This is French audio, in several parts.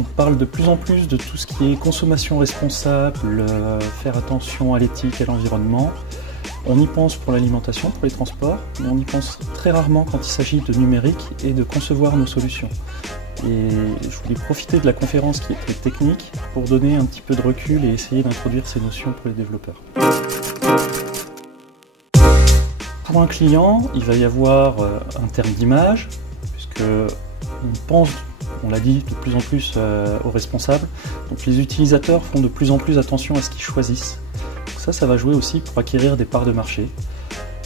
On parle de plus en plus de tout ce qui est consommation responsable, faire attention à l'éthique, à l'environnement. On y pense pour l'alimentation, pour les transports, mais on y pense très rarement quand il s'agit de numérique et de concevoir nos solutions. Et je voulais profiter de la conférence qui est très technique pour donner un petit peu de recul et essayer d'introduire ces notions pour les développeurs. Pour un client, il va y avoir un terme d'image, puisque on pense, on l'a dit, de plus en plus aux responsables. Donc les utilisateurs font de plus en plus attention à ce qu'ils choisissent. Donc ça va jouer aussi pour acquérir des parts de marché.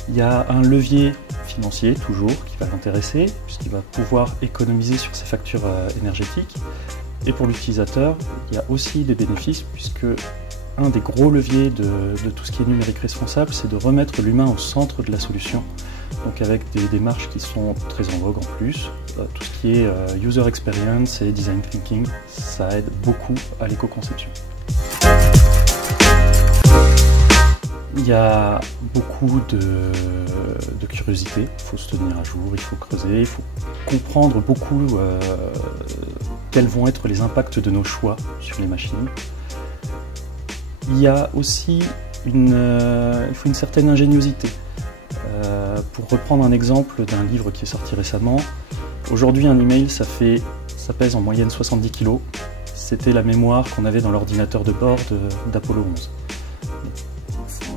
Il y a un levier financier, toujours, qui va l'intéresser, puisqu'il va pouvoir économiser sur ses factures énergétiques. Et pour l'utilisateur, il y a aussi des bénéfices, puisque un des gros leviers de tout ce qui est numérique responsable, c'est de remettre l'humain au centre de la solution. Donc avec des démarches qui sont très en vogue en plus, tout ce qui est user experience et design thinking, ça aide beaucoup à l'éco-conception. Il y a beaucoup de curiosité, il faut se tenir à jour, il faut creuser, il faut comprendre beaucoup quels vont être les impacts de nos choix sur les machines. Il y a aussi il faut une certaine ingéniosité. Pour reprendre un exemple d'un livre qui est sorti récemment, aujourd'hui un email ça pèse en moyenne 70 kg. C'était la mémoire qu'on avait dans l'ordinateur de bord d'Apollo 11.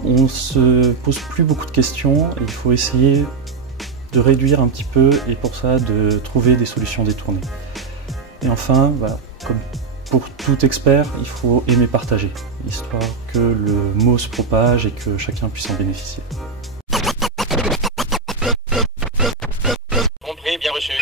On ne se pose plus beaucoup de questions et il faut essayer de réduire un petit peu et pour ça de trouver des solutions détournées. Et enfin, voilà, comme pour tout expert, il faut aimer partager, histoire que le mot se propage et que chacun puisse en bénéficier. Compris, bien reçu.